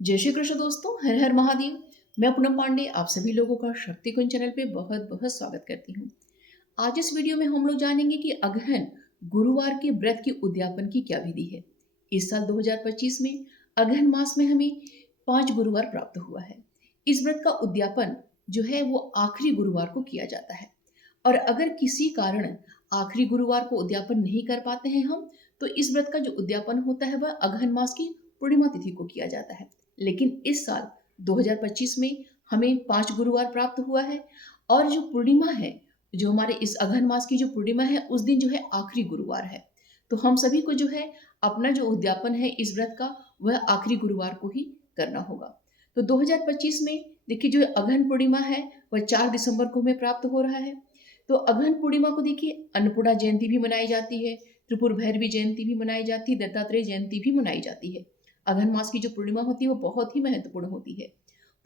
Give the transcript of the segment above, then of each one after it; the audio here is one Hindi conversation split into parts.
जय श्री कृष्ण दोस्तों, हर हर महादेव। मैं पूनम पांडे आप सभी लोगों का शक्ति कुंज चैनल पे बहुत बहुत स्वागत करती हूँ। आज इस वीडियो में हम लोग जानेंगे कि अगहन गुरुवार के व्रत के उद्यापन की क्या विधि है। इस साल 2025 में अगहन मास में हमें 5 गुरुवार प्राप्त हुआ है। इस व्रत का उद्यापन जो है वो आखिरी गुरुवार को किया जाता है। और अगर किसी कारण आखिरी गुरुवार को उद्यापन नहीं कर पाते हैं हम, तो इस व्रत का जो उद्यापन होता है वह अगहन मास की पूर्णिमा तिथि को किया जाता है। लेकिन इस साल 2025 में हमें 5 गुरुवार प्राप्त हुआ है। और जो पूर्णिमा है, जो हमारे इस अगहन मास की जो पूर्णिमा है, उस दिन जो है आखिरी गुरुवार है। तो हम सभी को जो है अपना जो उद्यापन है इस व्रत का, वह आखिरी गुरुवार को ही करना होगा। तो 2025 में देखिए, जो अगहन पूर्णिमा है वह 4 दिसंबर को हमें प्राप्त हो रहा है। तो अगहन पूर्णिमा को देखिए अन्नपूर्णा जयंती भी मनाई जाती है, त्रिपुर भैरवी जयंती भी मनाई जाती है, दत्तात्रेय जयंती भी मनाई जाती है। अगहन मास की जो पूर्णिमा होती है वो बहुत ही महत्वपूर्ण होती है।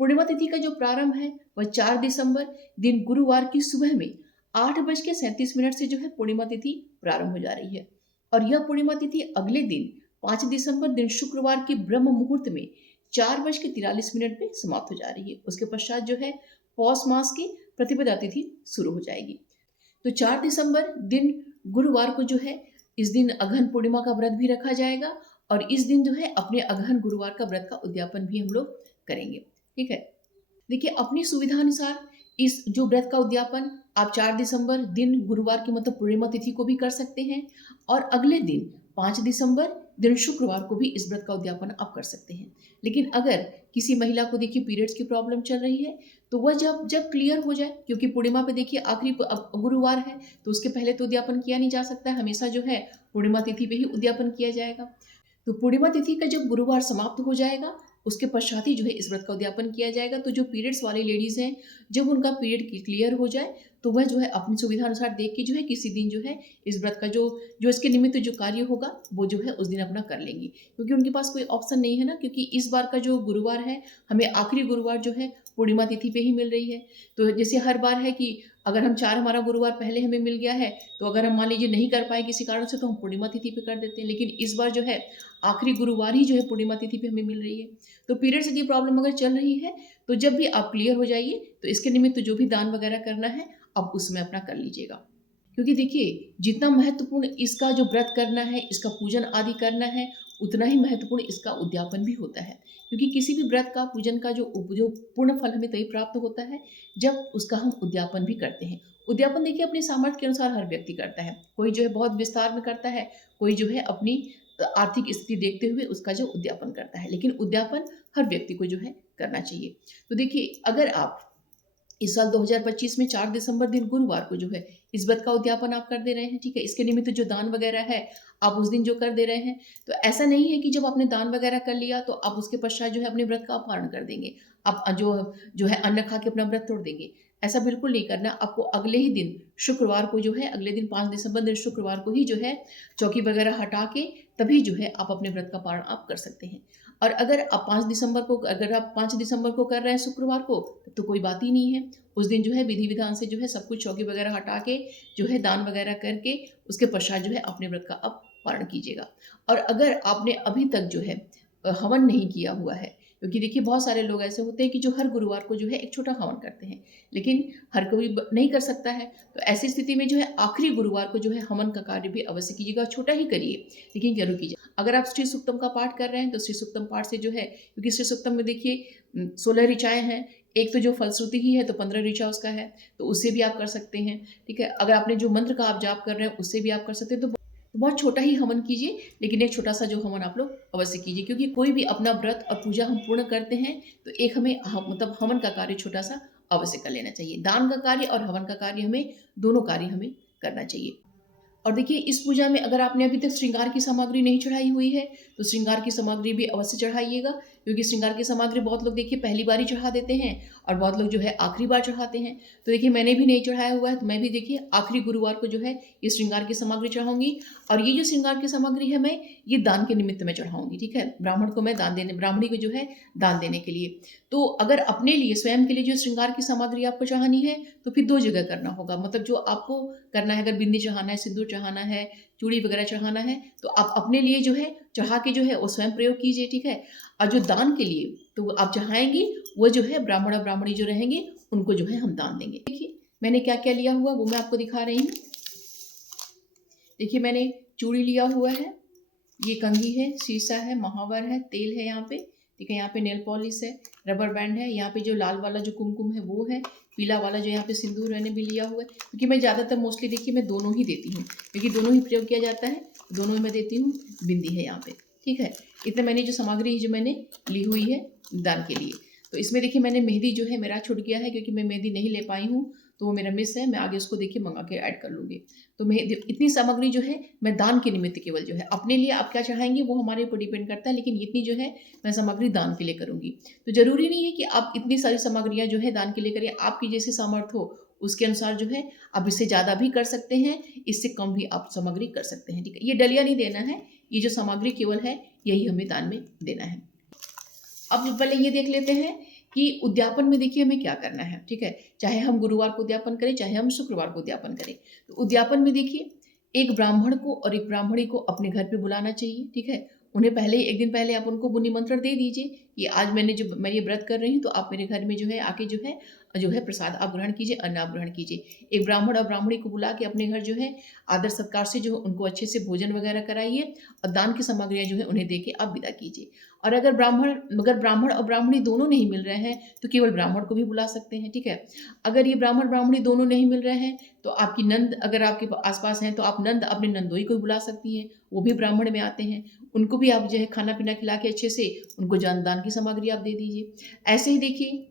पूर्णिमा तिथि का जो प्रारंभ है वह 4 दिसंबर दिन गुरुवार की सुबह में 8:37 से जो है पूर्णिमा तिथि प्रारंभ हो जा रही है। और यह पूर्णिमा तिथि अगले दिन 5 दिसंबर दिन शुक्रवार के ब्रह्म मुहूर्त में 4:43 पे समाप्त हो जा रही है। उसके पश्चात जो है पौष मास की प्रतिपदा तिथि शुरू हो जाएगी। तो 4 दिसंबर दिन गुरुवार को जो है इस दिन अगहन पूर्णिमा का व्रत भी रखा जाएगा। और इस दिन जो है अपने अगहन गुरुवार का व्रत का उद्यापन भी हम लोग करेंगे। ठीक है, देखिए अपनी सुविधा अनुसार इस जो व्रत का उद्यापन आप 4 दिसंबर दिन गुरुवार की मतलब पूर्णिमा तिथि को भी कर सकते हैं। और अगले दिन 5 दिसंबर दिन शुक्रवार को भी इस व्रत का उद्यापन आप कर सकते हैं। लेकिन अगर किसी महिला को देखिए पीरियड्स की प्रॉब्लम चल रही है, तो वह जब जब क्लियर हो जाए, क्योंकि पूर्णिमा पे देखिए आखिरी गुरुवार है, तो उसके पहले तो उद्यापन किया नहीं जा सकता, हमेशा जो है पूर्णिमा तिथि पे ही उद्यापन किया जाएगा। तो पूर्णिमा तिथि का जब गुरुवार समाप्त हो जाएगा, उसके पश्चात ही जो है इस व्रत का उद्यापन किया जाएगा। तो जो पीरियड्स वाली लेडीज हैं, जब उनका पीरियड क्लियर हो जाए, तो वह जो है अपनी सुविधा अनुसार देख के जो है किसी दिन जो है इस व्रत का जो जो इसके निमित्त जो कार्य होगा वो जो है उस दिन अपना कर लेंगी। क्योंकि उनके पास कोई ऑप्शन नहीं है ना, क्योंकि इस बार का जो गुरुवार है हमें आखिरी गुरुवार जो है पूर्णिमा तिथि पे ही मिल रही है। तो जैसे हर बार है कि अगर हम 4 हमारा गुरुवार पहले हमें मिल गया है, तो अगर हम मान लीजिए नहीं कर पाए किसी कारण से, तो हम पूर्णिमा तिथि पे कर देते हैं। लेकिन इस बार जो है आखिरी गुरुवार ही जो है पूर्णिमा तिथि पे हमें मिल रही है। तो पीरियड्स की प्रॉब्लम अगर चल रही है, तो जब भी आप क्लियर हो जाइए, तो इसके निमित्त जो भी दान वगैरह करना है आप उसमें अपना कर लीजिएगा। क्योंकि देखिए जितना महत्वपूर्ण इसका जो व्रत करना है, इसका पूजन आदि करना है, उतना ही महत्वपूर्ण इसका उद्यापन भी होता है। क्योंकि किसी भी व्रत का पूजन का जो पूर्ण फल हमें तभी प्राप्त होता है जब उसका हम उद्यापन भी करते हैं। उद्यापन देखिए अपने सामर्थ्य के अनुसार हर व्यक्ति करता है। कोई जो है बहुत विस्तार में करता है, कोई जो है अपनी आर्थिक स्थिति देखते हुए उसका जो उद्यापन करता है। लेकिन उद्यापन हर व्यक्ति को जो है करना चाहिए। तो देखिए अगर आप इस साल 2025 में 4 दिसंबर दिन गुरुवार को जो है इस व्रत का उद्यापन आप कर दे रहे हैं, ठीक है, इसके निमित्त जो दान वगैरह है आप उस दिन जो कर दे रहे हैं, तो ऐसा नहीं है कि जब आपने दान वगैरह कर लिया तो आप उसके पश्चात जो है अपने व्रत का अपहरण कर देंगे, आप जो जो है अन्न खा के अपना व्रत तोड़ देंगे। ऐसा बिल्कुल नहीं करना। आपको अगले ही दिन शुक्रवार को जो है अगले दिन 5 दिसंबर दिन शुक्रवार को ही जो है चौकी वगैरह हटा के तभी जो है आप अपने व्रत का पारण आप कर सकते हैं। और अगर आप 5 दिसंबर को कर रहे हैं शुक्रवार को, तब तो कोई बात ही नहीं है। उस दिन जो है विधि विधान से जो है सब कुछ चौकी वगैरह हटा के जो है दान वगैरह करके उसके पश्चात जो है अपने व्रत का आप पारण कीजिएगा। और अगर आपने अभी तक जो है हवन नहीं किया हुआ है, क्योंकि देखिए बहुत सारे लोग ऐसे होते हैं कि जो हर गुरुवार को जो है एक छोटा हवन करते हैं, लेकिन हर कोई नहीं कर सकता है। तो ऐसी स्थिति में जो है आखिरी गुरुवार को जो है हवन का कार्य भी अवश्य कीजिएगा। छोटा ही करिए लेकिन जरूर कीजिए। अगर आप श्री सूक्तम का पाठ कर रहे हैं, तो श्री सूक्तम पाठ से जो है, क्योंकि श्री सूक्तम में देखिए 16 ऋचाएँ हैं, एक तो जो फलश्रुति ही है तो 15 ऋचा उसका है, तो उससे भी आप कर सकते हैं। ठीक है, अगर आपने जो मंत्र का आप जाप कर रहे हैं उससे भी आप कर सकते हैं। तो बहुत छोटा ही हवन कीजिए, लेकिन एक छोटा सा जो हवन आप लोग अवश्य कीजिए। क्योंकि कोई भी अपना व्रत और पूजा हम पूर्ण करते हैं तो एक हमें मतलब हवन का कार्य छोटा सा अवश्य कर लेना चाहिए। दान का कार्य और हवन का कार्य हमें दोनों कार्य हमें करना चाहिए। और देखिए इस पूजा में अगर आपने अभी तक श्रृंगार की सामग्री नहीं चढ़ाई हुई है, तो श्रृंगार की सामग्री भी अवश्य चढ़ाइएगा। क्योंकि श्रृंगार की सामग्री बहुत लोग देखिए पहली बार ही चढ़ा देते हैं और बहुत लोग जो है आखिरी बार चढ़ाते हैं। तो देखिए मैंने भी नहीं चढ़ाया हुआ है, तो मैं भी देखिए आखिरी गुरुवार को जो है ये श्रृंगार की सामग्री चढ़ाऊंगी। और ये जो श्रृंगार की सामग्री है मैं ये दान के निमित्त में चढ़ाऊंगी। ठीक है, ब्राह्मण को मैं दान देने, ब्राह्मणी को जो है दान देने के लिए। तो अगर अपने लिए स्वयं के लिए जो श्रृंगार की सामग्री आपको चढ़ानी है, तो फिर 2 जगह करना होगा। मतलब जो आपको करना है, अगर बिंदी चढ़ाना है, सिंदूर चढ़ाना है, चूड़ी वगैरह चढ़ाना है तो आप अपने लिए जो है चढ़ा के जो है वो स्वयं प्रयोग कीजिए, ठीक है। और जो दान के लिए तो आप चढ़ाएंगी वो जो है ब्राह्मण और ब्राह्मणी जो रहेंगे उनको जो है हम दान देंगे। देखिए मैंने क्या क्या लिया हुआ वो मैं आपको दिखा रही हूँ। देखिए मैंने चूड़ी लिया हुआ है, ये कंघी है, शीशा है, महावर है, तेल है यहाँ पे, ठीक है। यहाँ पे नेल पॉलिश है, रबर बैंड है, यहाँ पे जो लाल वाला जो कुमकुम है वो है, पीला वाला जो यहाँ पे सिंदूर मैंने भी लिया हुआ है, क्योंकि मैं ज़्यादातर मोस्टली देखिए मैं दोनों ही देती हूँ, क्योंकि दोनों ही प्रयोग किया जाता है, दोनों ही मैं देती हूँ। बिंदी है यहाँ पे, ठीक है। इतना मैंने जो सामग्री जो मैंने ली हुई है दान के लिए। तो इसमें देखिए मैंने मेहंदी जो है मेरा छूट गया है, क्योंकि मैं मेहंदी नहीं ले पाई हूँ, तो वो मेरा मिस है। मैं आगे उसको देखिए मंगा के ऐड कर लूँगी। तो मैं इतनी सामग्री जो है मैं दान के निमित्त केवल जो है, अपने लिए आप क्या चढ़ाएंगे वो हमारे ऊपर डिपेंड करता है, लेकिन इतनी जो है मैं सामग्री दान के लिए करूँगी। तो ज़रूरी नहीं है कि आप इतनी सारी सामग्रियाँ जो है दान के लिए करिए, आपकी जैसे सामर्थ्य हो उसके अनुसार जो है आप इससे ज़्यादा भी कर सकते हैं, इससे कम भी आप सामग्री कर सकते हैं, ठीक है। ये डलिया नहीं देना है, ये जो सामग्री केवल है यही हमें दान में देना है। अब पहले ये देख लेते हैं कि उद्यापन में देखिए हमें क्या करना है, ठीक है। चाहे हम गुरुवार को उद्यापन करें, चाहे हम शुक्रवार को उद्यापन करें, तो उद्यापन में देखिए एक ब्राह्मण को और एक ब्राह्मणी को अपने घर पे बुलाना चाहिए, ठीक है। उन्हें पहले ही एक दिन पहले आप उनको निमंत्रण दे दीजिए कि आज मैं ये व्रत कर रही हूँ, तो आप मेरे घर में जो है आके जो है प्रसाद आप ग्रहण कीजिए, अन्न आप ग्रहण कीजिए। एक ब्राह्मण और ब्राह्मणी को बुला के अपने घर जो है आदर सत्कार से जो है उनको अच्छे से भोजन वगैरह कराइए, और दान की सामग्रियाँ जो है उन्हें दे के आप विदा कीजिए। और अगर ब्राह्मण और ब्राह्मणी दोनों नहीं मिल रहे हैं तो केवल ब्राह्मण को भी बुला सकते हैं, ठीक है। अगर ये ब्राह्मण ब्राह्मणी दोनों नहीं मिल रहे हैं तो आपकी नंद अगर आपके आसपास हैं तो आप नंद अपने नंदोई को भी बुला सकती हैं, वो भी ब्राह्मण में आते हैं, उनको भी आप जो है खाना पीना खिला के अच्छे से उनको दान की सामग्री आप दे दीजिए। ऐसे ही देखिए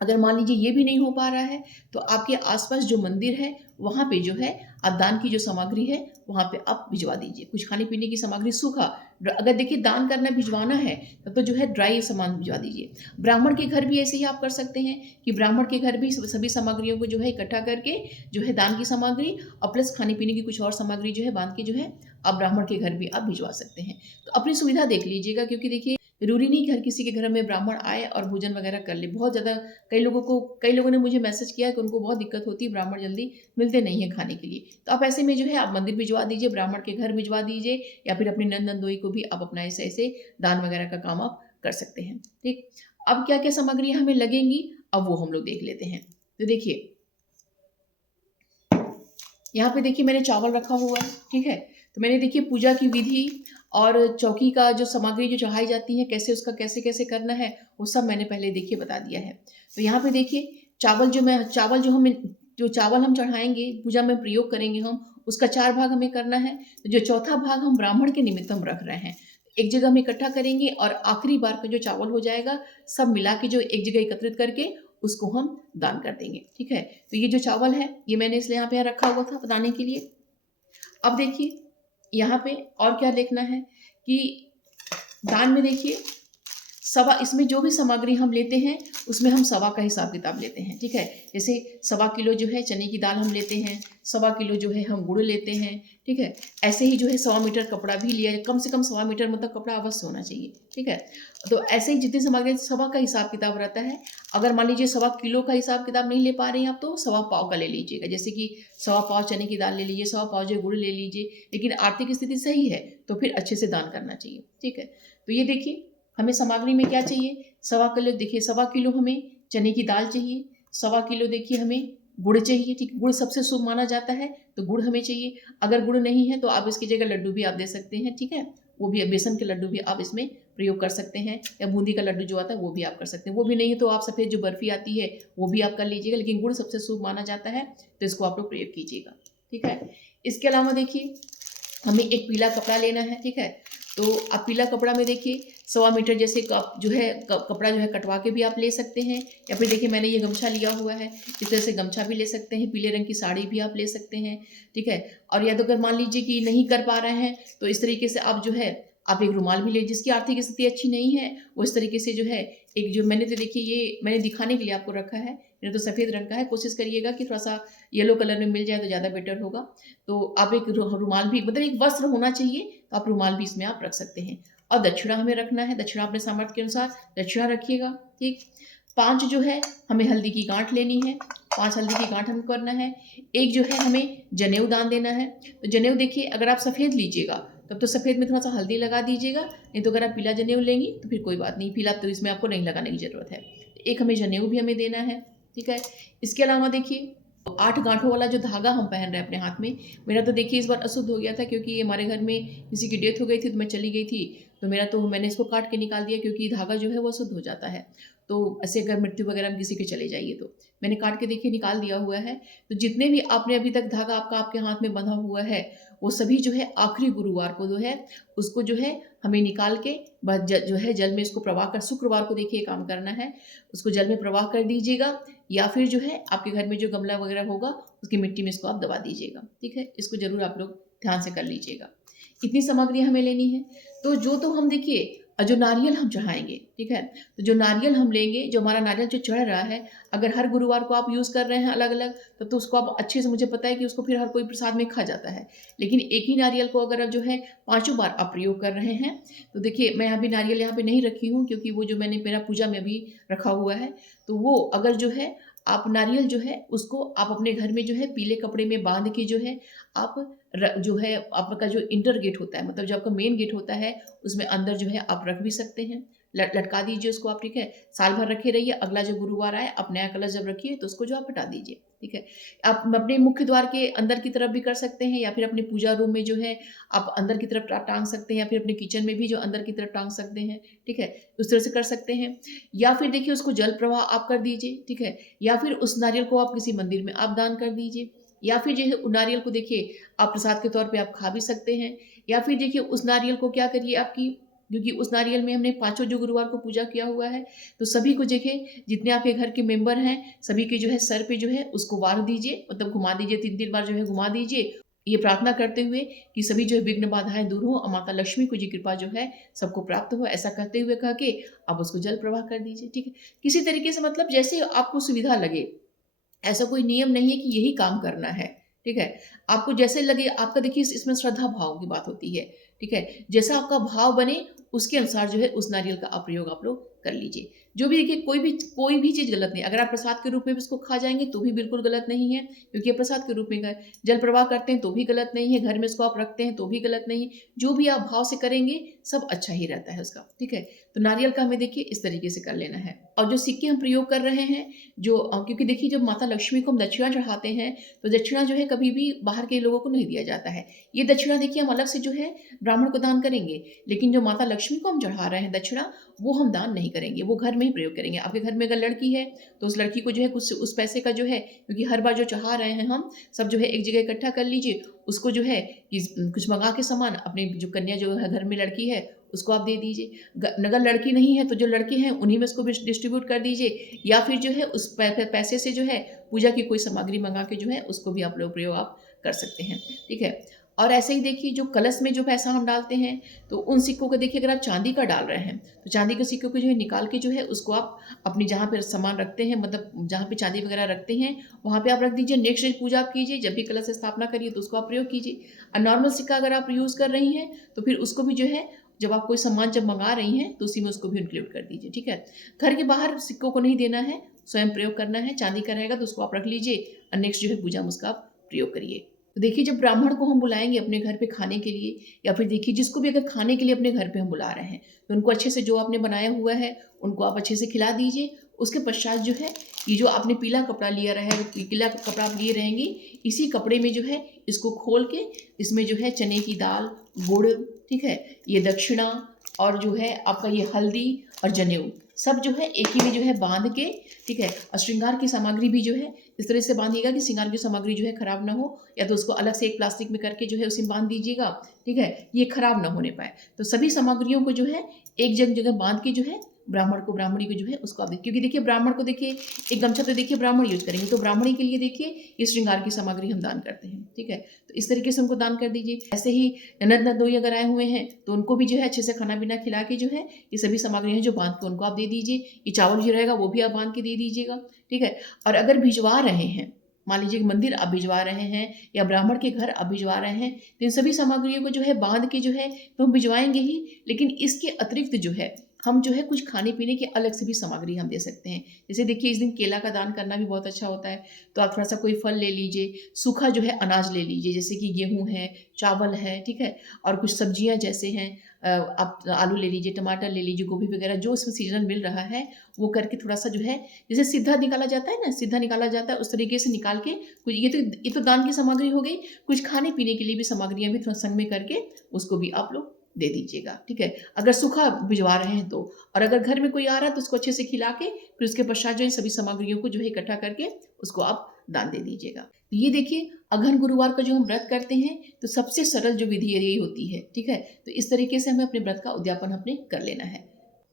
अगर मान लीजिए ये भी नहीं हो पा रहा है तो आपके आसपास जो मंदिर है वहाँ पे जो है आप दान की जो सामग्री है वहाँ पे आप भिजवा दीजिए, कुछ खाने पीने की सामग्री सूखा। अगर देखिए दान करना भिजवाना है तब तो जो है ड्राई सामान भिजवा दीजिए। ब्राह्मण के घर भी ऐसे ही आप कर सकते हैं कि ब्राह्मण के घर भी सभी सामग्रियों को जो है इकट्ठा करके जो है दान की सामग्री और प्लस खाने पीने की कुछ और सामग्री जो है बांध के जो है आप ब्राह्मण के घर भी आप भिजवा सकते हैं। तो अपनी सुविधा देख लीजिएगा, क्योंकि देखिए जरूरी नहीं कि हर किसी के घर में ब्राह्मण आए और भोजन वगैरह कर ले। बहुत ज़्यादा कई लोगों ने मुझे मैसेज किया है कि उनको बहुत दिक्कत होती है, ब्राह्मण जल्दी मिलते नहीं है खाने के लिए। तो आप ऐसे में जो है आप मंदिर भिजवा दीजिए, ब्राह्मण के घर भिजवा दीजिए, या फिर अपनी नंद नंदोई को भी आप अपना ऐसे ऐसे दान वगैरह का काम आप कर सकते हैं, ठीक। अब क्या क्या सामग्रियाँ हमें लगेंगी अब वो हम लोग देख लेते हैं। तो देखिए यहाँ पे देखिए मैंने चावल रखा हुआ है, ठीक है। तो मैंने देखिए पूजा की विधि और चौकी का जो सामग्री जो चढ़ाई जाती है कैसे उसका कैसे कैसे करना है वो सब मैंने पहले देखिए बता दिया है। तो यहाँ पे देखिए चावल जो चावल हम चढ़ाएंगे पूजा में प्रयोग करेंगे हम, उसका 4 भाग हमें करना है। तो जो चौथा भाग हम ब्राह्मण के निमित्त हम रख रहे हैं, एक जगह हम इकट्ठा करेंगे और आखिरी बार का जो चावल हो जाएगा सब मिला के जो एक जगह एकत्रित करके उसको हम दान कर देंगे, ठीक है। तो ये जो चावल है ये मैंने इसलिए यहाँ पे रखा हुआ था बताने के लिए। अब देखिए यहाँ पे और क्या देखना है कि दान में देखिए इसमें जो भी सामग्री हम लेते हैं उसमें हम सवा का हिसाब किताब लेते हैं, ठीक है। जैसे 1.25 किलो जो है चने की दाल हम लेते हैं, 1.25 किलो जो है हम गुड़ लेते हैं, ठीक है। ऐसे ही जो है 1.25 मीटर कपड़ा भी लिया, कम से कम 1.25 मीटर मतलब कपड़ा अवश्य होना चाहिए, ठीक है। तो ऐसे ही जितनी सामग्री सवा का हिसाब किताब रहता है। अगर मान लीजिए 1.25 किलो का हिसाब किताब नहीं ले पा रहे हैं आप तो 1.25 पाव का ले लीजिएगा, जैसे कि 1.25 पाव चने की दाल ले लीजिए, 1.25 पाव जो गुड़ ले लीजिए। लेकिन आर्थिक स्थिति सही है तो फिर अच्छे से दान करना चाहिए, ठीक है। तो ये देखिए हमें सामग्री में क्या चाहिए, 1.25 किलो देखिए 1.25 किलो हमें चने की दाल चाहिए, 1.25 किलो देखिए हमें गुड़ चाहिए, ठीक। गुड़ सबसे शुभ माना जाता है तो गुड़ हमें चाहिए। अगर गुड़ नहीं है तो आप इसकी जगह लड्डू भी आप दे सकते हैं, ठीक है। वो भी बेसन के लड्डू भी आप इसमें प्रयोग कर सकते हैं, या बूंदी का लड्डू जो आता है वो भी आप कर सकते हैं। वो भी नहीं है तो आप सफ़ेद जो बर्फ़ी आती है वो भी आप कर लीजिएगा, लेकिन गुड़ सबसे शुभ माना जाता है तो इसको आप लोग प्रयोग कीजिएगा, ठीक है। इसके अलावा देखिए हमें एक पीला कपड़ा लेना है, ठीक है। तो आप पीला कपड़ा में देखिए 1.25 मीटर जैसे कपड़ा जो है कटवा के भी आप ले सकते हैं, या फिर देखिए मैंने ये गमछा लिया हुआ है, इस तरह से गमछा भी ले सकते हैं, पीले रंग की साड़ी भी आप ले सकते हैं, ठीक है। और या तो अगर मान लीजिए कि नहीं कर पा रहे हैं तो इस तरीके से आप जो है आप एक रुमाल भी ले, जिसकी आर्थिक स्थिति अच्छी नहीं है वो इस तरीके से जो है एक जो मैंने तो देखिए ये मैंने दिखाने के लिए आपको रखा है, ये तो सफ़ेद रंग का है, कोशिश करिएगा कि थोड़ा सा येलो कलर में मिल जाए तो ज़्यादा बेटर होगा। तो आप एक रुमाल भी मतलब एक वस्त्र होना चाहिए तो आप रुमाल भी इसमें आप रख सकते हैं। और दक्षिणा हमें रखना है, दक्षिणा अपने सामर्थ्य के अनुसार दक्षिणा रखिएगा, ठीक। 5 जो है हमें हल्दी की गांठ लेनी है, 5 हल्दी की गांठ हमको करना है। एक जो है हमें जनेऊ दान देना है। तो जनेऊ देखिए, अगर आप सफ़ेद लीजिएगा तब तो सफ़ेद में थोड़ा सा हल्दी लगा दीजिएगा, नहीं तो अगर आप पीला जनेऊ लेंगी तो फिर कोई बात नहीं, पीला तो इसमें आपको नहीं लगाने की ज़रूरत है। एक हमें जनेऊ भी हमें देना है, ठीक है। इसके अलावा देखिए 8 गांठों वाला जो धागा हम पहन रहे हैं अपने हाथ में, मेरा तो देखिए इस बार अशुद्ध हो गया था, क्योंकि हमारे घर में किसी की डेथ हो गई थी तो मैं चली गई थी, तो मैंने इसको काट के निकाल दिया, क्योंकि धागा जो है वो अशुद्ध हो जाता है। तो ऐसे अगर मृत्यु वगैरह में किसी के चले जाइए तो मैंने काट के देखिए निकाल दिया हुआ है। तो जितने भी आपने अभी तक धागा आपका आपके हाथ में बंधा हुआ है, वो सभी जो है आखिरी गुरुवार को जो है उसको जो है हमें निकाल के जो है जल में इसको प्रवाह कर, शुक्रवार को देखिए काम करना है, उसको जल में प्रवाह कर दीजिएगा, या फिर जो है आपके घर में जो गमला वगैरह होगा उसकी मिट्टी में इसको आप दबा दीजिएगा, ठीक है। इसको जरूर आप लोग ध्यान से कर लीजिएगा। इतनी सामग्री हमें लेनी है। तो हम देखिए जो नारियल हम चढ़ाएंगे, ठीक है, तो जो नारियल हम लेंगे, जो हमारा नारियल जो चढ़ रहा है, अगर हर गुरुवार को आप यूज़ कर रहे हैं अलग अलग, तो उसको आप अच्छे से, मुझे पता है कि उसको फिर हर कोई प्रसाद में खा जाता है, लेकिन एक ही नारियल को अगर आप जो है 5 बार आप प्रयोग कर रहे हैं, तो देखिए मैं अभी नारियल यहाँ पे नहीं रखी हूँ, क्योंकि वो जो मैंने मेरा पूजा में अभी रखा हुआ है, तो वो अगर जो है आप नारियल जो है उसको आप अपने घर में जो है पीले कपड़े में बांध के जो है आप जो है आपका जो इंटर गेट होता है, मतलब जो आपका मेन गेट होता है, उसमें अंदर जो है आप रख भी सकते हैं, लटका दीजिए उसको आप, ठीक है। साल भर रखे रहिए, अगला जो गुरुवार आए आप नया कलश जब रखिए तो उसको जो आप हटा दीजिए, ठीक है। आप अपने मुख्य द्वार के अंदर की तरफ भी कर सकते हैं, या फिर अपने पूजा रूम में जो है आप अंदर की तरफ टांग सकते हैं, या फिर अपने किचन में भी जो अंदर की तरफ टांग सकते हैं, ठीक है, उस तरह से कर सकते हैं। या फिर देखिए उसको जल प्रवाह आप कर दीजिए, ठीक है, या फिर उस नारियल को आप किसी मंदिर में आप दान कर दीजिए, या फिर जो है नारियल को देखिए आप प्रसाद के तौर पे आप खा भी सकते हैं। या फिर देखिए उस नारियल को क्या करिए आपकी, क्योंकि उस नारियल में हमने 5 जो गुरुवार को पूजा किया हुआ है, तो सभी को देखिए जितने आपके घर के मेंबर हैं सभी के जो है सर पे जो है उसको वार दीजिए, मतलब घुमा दीजिए, 3-3 बार जो है घुमा दीजिए, ये प्रार्थना करते हुए कि सभी जो है विघ्न बाधाएं दूर हो और माता लक्ष्मी को जी कृपा जो है सबको प्राप्त हो, ऐसा कहते हुए कह के आप उसको जल प्रवाह कर दीजिए, ठीक है। किसी तरीके से, मतलब जैसे आपको सुविधा लगे, ऐसा कोई नियम नहीं है कि यही काम करना है, ठीक है। आपको जैसे लगे, आपका देखिए इसमें श्रद्धा भाव की बात होती है, ठीक है, जैसा आपका भाव बने उसके अनुसार जो है उस नारियल का आप प्रयोग आप लोग कर लीजिए। जो भी देखिए कोई भी चीज़ गलत नहीं, अगर आप प्रसाद के रूप में भी इसको खा जाएंगे तो भी बिल्कुल गलत नहीं है, क्योंकि ये प्रसाद के रूप में जल प्रवाह करते हैं तो भी गलत नहीं है, घर में इसको आप रखते हैं तो भी गलत नहीं है, जो भी आप भाव से करेंगे सब अच्छा ही रहता है उसका, ठीक है। तो नारियल का हमें देखिए इस तरीके से कर लेना है। और जो सिक्के हम प्रयोग कर रहे हैं, जो क्योंकि देखिए जब माता लक्ष्मी को हम दक्षिणा चढ़ाते हैं, तो दक्षिणा जो है कभी भी बाहर के लोगों को नहीं दिया जाता है। ये दक्षिणा देखिए हम अलग से जो है ब्राह्मण को दान करेंगे, लेकिन जो माता लक्ष्मी को हम चढ़ा रहे हैं दक्षिणा, वो हम दान नहीं करेंगे, वो घर में ही प्रयोग करेंगे। आपके घर में अगर लड़की है तो उस लड़की को जो है कुछ उस पैसे का जो है, क्योंकि हर बार जो चढ़ा रहे हैं हम सब जो है एक जगह इकट्ठा कर लीजिए, उसको जो है कुछ मंगा के सामान अपनी जो कन्या जो है घर में लड़की है उसको आप दे दीजिए। अगर लड़की नहीं है तो जो लड़के हैं उन्हीं में इसको डिस्ट्रीब्यूट कर दीजिए, या फिर जो है उस पैसे से जो है पूजा की कोई सामग्री मंगा के जो है उसको भी आप लोग प्रयोग आप कर सकते हैं, ठीक है। और ऐसे ही देखिए जो कलश में जो पैसा हम डालते हैं, तो उन सिक्कों को देखिए, अगर आप चांदी का डाल रहे हैं तो चांदी के सिक्कों को जो है निकाल के जो है उसको आप अपनी जहाँ पे सामान रखते हैं, मतलब जहाँ पे चांदी वगैरह रखते हैं वहाँ पे आप रख दीजिए। नेक्स्ट डे पूजा आप कीजिए, जब भी कलश स्थापना करिए तो उसको आप प्रयोग कीजिए। और नॉर्मल सिक्का अगर आप यूज़ कर रही हैं तो फिर उसको भी जो है जब आप कोई सामान जब मंगा रही हैं तो उसी में उसको भी इंक्लूड कर दीजिए, ठीक है। घर के बाहर सिक्कों को नहीं देना है, स्वयं प्रयोग करना है। चांदी का रहेगा तो उसको आप रख लीजिए और नेक्स्ट जो है पूजा में उसका आप प्रयोग करिए। तो देखिए जब ब्राह्मण को हम बुलाएंगे अपने घर पे खाने के लिए, या फिर देखिए जिसको भी अगर खाने के लिए अपने घर पे हम बुला रहे हैं, तो उनको अच्छे से जो आपने बनाया हुआ है उनको आप अच्छे से खिला दीजिए। उसके पश्चात जो है ये जो आपने पीला कपड़ा लिया रहा है, पीला कपड़ा आप लिए रहेंगे, इसी कपड़े में जो है इसको खोल के इसमें जो है चने की दाल, गुड़, ठीक है, ये दक्षिणा और जो है आपका ये हल्दी और जनेऊ सब जो है एक ही में जो है बांध के, ठीक है। और श्रृंगार की सामग्री भी जो है इस तरह से बांधिएगा कि श्रृंगार की सामग्री जो है खराब ना हो, या तो उसको अलग से एक प्लास्टिक में करके जो है उसी में बांध दीजिएगा, ठीक है, ये खराब ना होने पाए। तो सभी सामग्रियों को जो है एक जगह बांध के जो है ब्राह्मणी को जो है उसको आप देखिए, क्योंकि देखिए ब्राह्मण को देखिए एक गमछा तो देखिए ब्राह्मण यूज करेंगे, तो ब्राह्मणी के लिए देखिए ये श्रृंगार की सामग्री हम दान करते हैं, ठीक है। तो इस तरीके से उनको दान कर दीजिए। ऐसे ही ननद नंदोई अगर आए हुए हैं तो उनको भी जो है अच्छे से खाना पीना खिला के जो है ये सभी सामग्री हैं जो बांध के उनको आप दे दीजिए। ये चावल जो रहेगा वो भी आप बांध के दे दीजिएगा, ठीक है। और अगर भिजवा रहे हैं, मान लीजिए मंदिर आप भिजवा रहे हैं या ब्राह्मण के घर आप भिजवा रहे हैं, तो इन सभी सामग्रियों को जो है बांध के जो है तो हम भिजवाएंगे ही, लेकिन इसके अतिरिक्त जो है हम जो है कुछ खाने पीने की अलग से भी सामग्री हम दे सकते हैं। जैसे देखिए इस दिन केला का दान करना भी बहुत अच्छा होता है, तो आप थोड़ा-सा कोई फल ले लीजिए, सूखा जो है अनाज ले लीजिए, जैसे कि गेहूँ है, चावल है, ठीक है? और कुछ सब्जियाँ जैसे हैं आप आलू ले लीजिए, टमाटर ले लीजिए, गोभी वगैरह जो उसमें सीज़नल मिल रहा है, वो करके थोड़ा-सा जो है जैसे सीधा निकाला जाता है ना, सीधा निकाला जाता है उस तरीके से निकाल के कुछ ये तो दान की सामग्री हो गई, कुछ खाने-पीने के लिए भी सामग्रियाँ भी थोड़ा संग में करके उसको भी आप लोग दे दीजिएगा, ठीक है? अगर सूखा भिजवा रहे हैं तो। और अगर घर में कोई आ रहा है तो उसको अच्छे से खिला के फिर उसके पश्चात जो है सभी सामग्रियों को जो है इकट्ठा करके उसको आप दान दे दीजिएगा। तो ये देखिए अगहन गुरुवार का जो हम व्रत करते हैं तो सबसे सरल जो विधि यही होती है, ठीक है? तो इस तरीके से हमें अपने व्रत का उद्यापन अपने कर लेना है।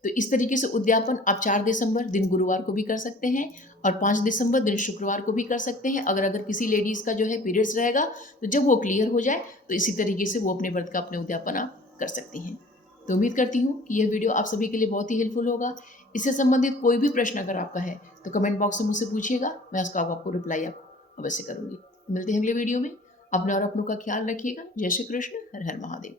तो इस तरीके से उद्यापन आप 4 दिसंबर दिन गुरुवार को भी कर सकते हैं और 5 दिसंबर दिन शुक्रवार को भी कर सकते हैं। अगर किसी लेडीज़ का जो है पीरियड्स रहेगा तो जब वो क्लियर हो जाए तो इसी तरीके से वो अपने व्रत का अपने उद्यापन आप कर सकती हैं। तो उम्मीद करती हूँ कि यह वीडियो आप सभी के लिए बहुत ही हेल्पफुल होगा। इससे संबंधित कोई भी प्रश्न अगर आपका है तो कमेंट बॉक्स में मुझसे पूछिएगा, मैं उसका आपको रिप्लाई अवश्य करूँगी। मिलते हैं अगले वीडियो में। अपना और अपनों का ख्याल रखिएगा। जय श्री कृष्ण। हर हर महादेव।